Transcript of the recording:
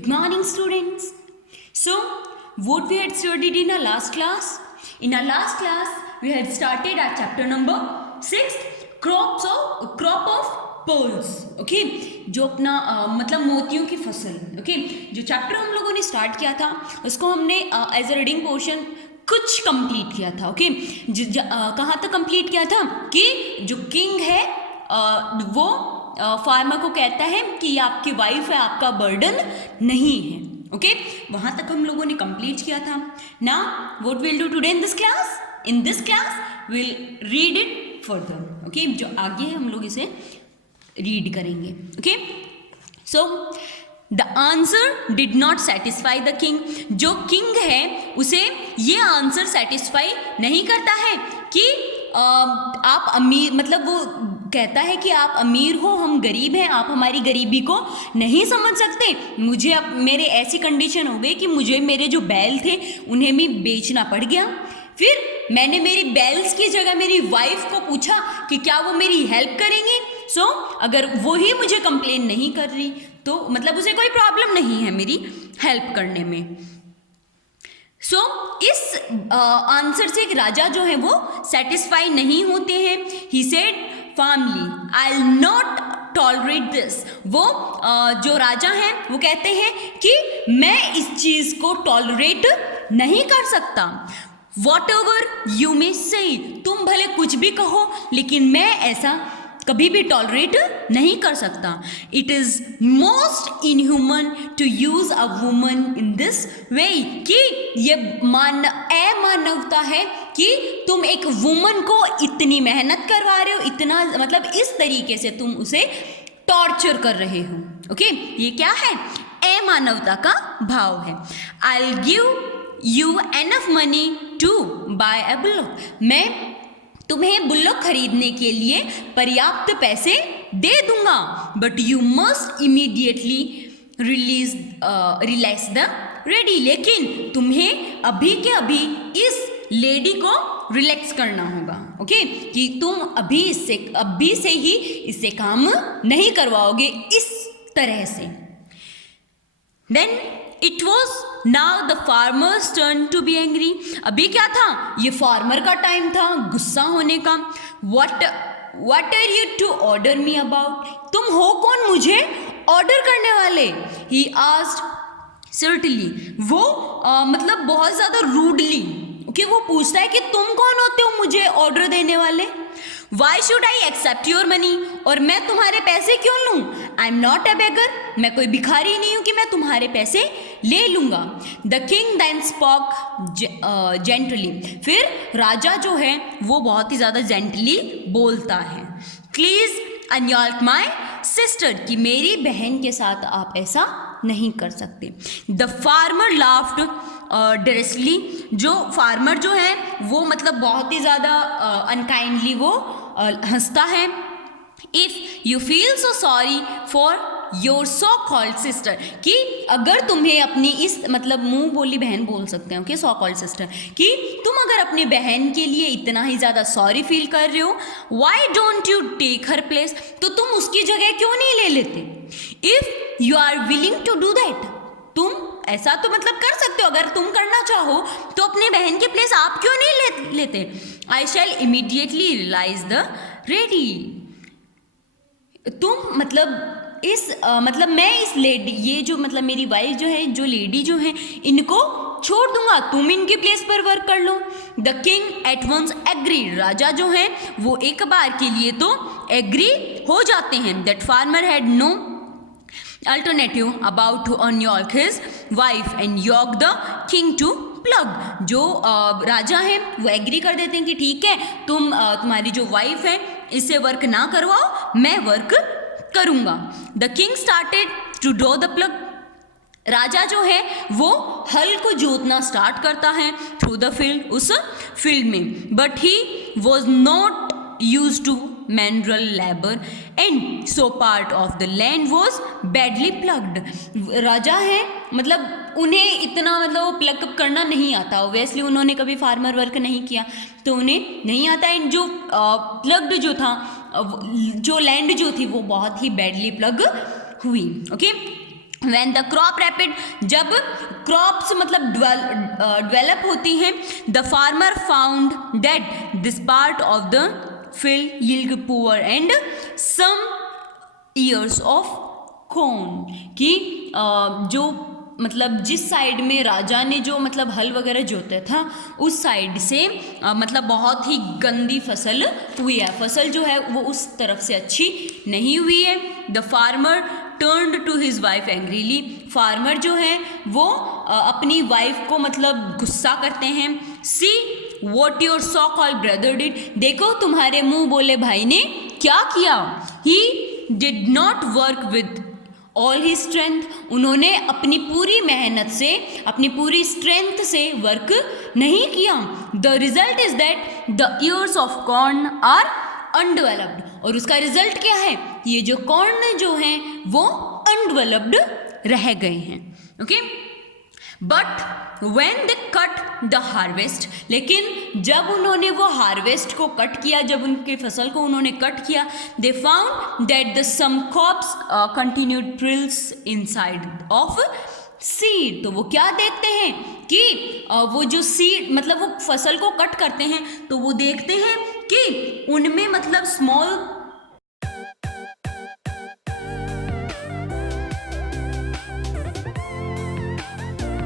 Good morning, students. So, what we had studied in our last class? In our last class, we had started our chapter number 6, crop of pearls. Okay, जो अपना मतलब मोतियों की फसल. Okay, जो chapter हम लोगों ने स्टार्ट किया था उसको हमने एज अ रीडिंग पोर्शन कुछ कंप्लीट किया था. ओके, कहाँ तक कंप्लीट किया था कि जो किंग है वो फार्मर को कहता है कि ये आपकी वाइफ है, आपका बर्डन नहीं है. ओके, वहाँ तक हम लोगों ने कंप्लीट किया था. Now what will do today in this class? In this class will read it further. Okay, जो आगे है हम लोग इसे रीड करेंगे. Okay, so the answer did not satisfy the king. जो किंग है उसे ये आंसर सेटिस्फाई नहीं करता है कि आप अमीर, मतलब वो कहता है कि आप अमीर हो, हम गरीब हैं, आप हमारी गरीबी को नहीं समझ सकते. मुझे अब मेरे ऐसी कंडीशन हो गई कि मुझे मेरे जो बैल थे उन्हें भी बेचना पड़ गया. फिर मैंने मेरी बैल्स की जगह मेरी वाइफ को पूछा कि क्या वो मेरी हेल्प करेंगी. सो अगर वो ही मुझे कंप्लेन नहीं कर रही तो मतलब उसे कोई प्रॉब्लम नहीं है मेरी हेल्प करने में. सो इस आंसर से एक राजा जो है वो सेटिस्फाई नहीं होते हैं. He said firmly, I will not tolerate this. वो जो राजा हैं वो कहते हैं कि मैं इस चीज़ को टॉलरेट नहीं कर सकता. वॉट एवर यू मे से, तुम भले कुछ भी कहो लेकिन मैं ऐसा कभी भी टॉलरेट नहीं कर सकता. It is most inhuman to use a woman in this way, कि ये अमानवता है कि तुम एक वुमन को इतनी मेहनत करवा रहे हो, इतना मतलब इस तरीके से तुम उसे टॉर्चर कर रहे हो. ओके, ये क्या है? अमानवता का भाव है. I will give you enough money to buy a bullock. मैं तुम्हें बुल्लक खरीदने के लिए पर्याप्त पैसे दे दूंगा. But you must immediately release the ready. लेकिन तुम्हें अभी के अभी इस लेडी को रिलैक्स करना होगा. ओके, कि तुम अभी से ही इससे काम नहीं करवाओगे इस तरह से. Then it was now the farmer's turn to be angry. अभी क्या था? ये फार्मर का टाइम था गुस्सा होने का. What are you to order me about? तुम हो कौन मुझे ऑर्डर करने वाले? He asked certainly. वो मतलब बहुत ज़्यादा रूडली. ओके, वो पूछता है कि तुम कौन होते हो मुझे ऑर्डर देने वाले? Why should I accept your money? और मैं तुम्हारे पैसे क्यों लूँ? I am not a beggar. मैं कोई भिखारी नहीं हूँ कि मैं तुम्हारे पैसे ले लूँगा. The king then spoke gently. फिर राजा जो है वो बहुत ही ज़्यादा जेंटली बोलता है. प्लीज़ अनयॉल्क माई सिस्टर, कि मेरी बहन के साथ आप ऐसा नहीं कर सकते. The farmer laughed derisively. जो फार्मर जो है वो मतलब बहुत ही ज़्यादा अनकाइंडली वो हंसता है. If you feel so sorry for your so called sister, कि अगर तुम्हें अपनी इस मतलब मुंह बोली बहन बोल सकते हैं. ओके, सो कॉल्ड सिस्टर, कि तुम अगर अपनी बहन के लिए इतना ही ज़्यादा सॉरी फील कर रहे हो, why don't you take her place? तो तुम उसकी जगह क्यों नहीं ले लेते? If you are willing to do that, तुम ऐसा तो मतलब कर सकते हो. अगर तुम करना चाहो तो अपनी बहन की प्लेस आप क्यों नहीं लेते? आई शैल इमीडिएटली रियलाइज द रेडी. तुम मतलब मतलब मैं इस लेडी, ये जो मतलब मेरी वाइफ जो है, जो लेडी जो है, इनको छोड़ दूंगा, तुम इनकी प्लेस पर वर्क कर लो. The king at once agree. राजा जो है वो एक बार के लिए तो एग्री हो जाते हैं. That farmer had no alternative about to unyoke his wife and yoke the king to plug. जो राजा है वो एग्री कर देते हैं कि ठीक है, तुम्हारी जो वाइफ है इससे वर्क ना करवाओ, मैं वर्क करूँगा. The king started to draw the plough. राजा जो है वो हल को जोतना स्टार्ट करता है थ्रू द फील्ड, उस फील्ड में. But he was not used to manual labor and so part of the land was badly plugged. राजा है मतलब उन्हें इतना मतलब वो प्लग करना नहीं आता. ऑब्वियसली उन्होंने कभी फार्मर वर्क नहीं किया तो उन्हें नहीं आता. एंड जो प्लग्ड जो था, जो लैंड जो थी वो बहुत ही बैडली प्लग हुई. Okay, When the crop rapid, जब क्रॉप्स मतलब डेवलप होती हैं, the farmer found that this part of the field yield poor and some ears of corn, कि जो मतलब जिस साइड में राजा ने जो मतलब हल वगैरह जोता था उस साइड से मतलब बहुत ही गंदी फसल हुई है, फसल जो है वो उस तरफ से अच्छी नहीं हुई है। The farmer turned to his wife angrily, farmer जो है वो अपनी वाइफ को मतलब गुस्सा करते हैं। See what your so called brother did, देखो तुम्हारे मुंह बोले भाई ने क्या किया। He did not work with all he strength, उन्होंने अपनी पूरी मेहनत से अपनी पूरी स्ट्रेंथ से वर्क नहीं किया। The result is that the ears of corn are undeveloped, और उसका रिजल्ट क्या है, ये जो कॉर्न जो हैं वो अनडेवलप्ड रह गए हैं। Okay, but when they cut the harvest, लेकिन जब उन्होंने वो हार्वेस्ट को कट किया, जब उनकी फसल को उन्होंने कट किया, they found that the some crops continued trills inside of seed, तो वो क्या देखते हैं कि वो जो सीड मतलब वो फसल को कट करते हैं तो वो देखते हैं कि उनमें मतलब स्मॉल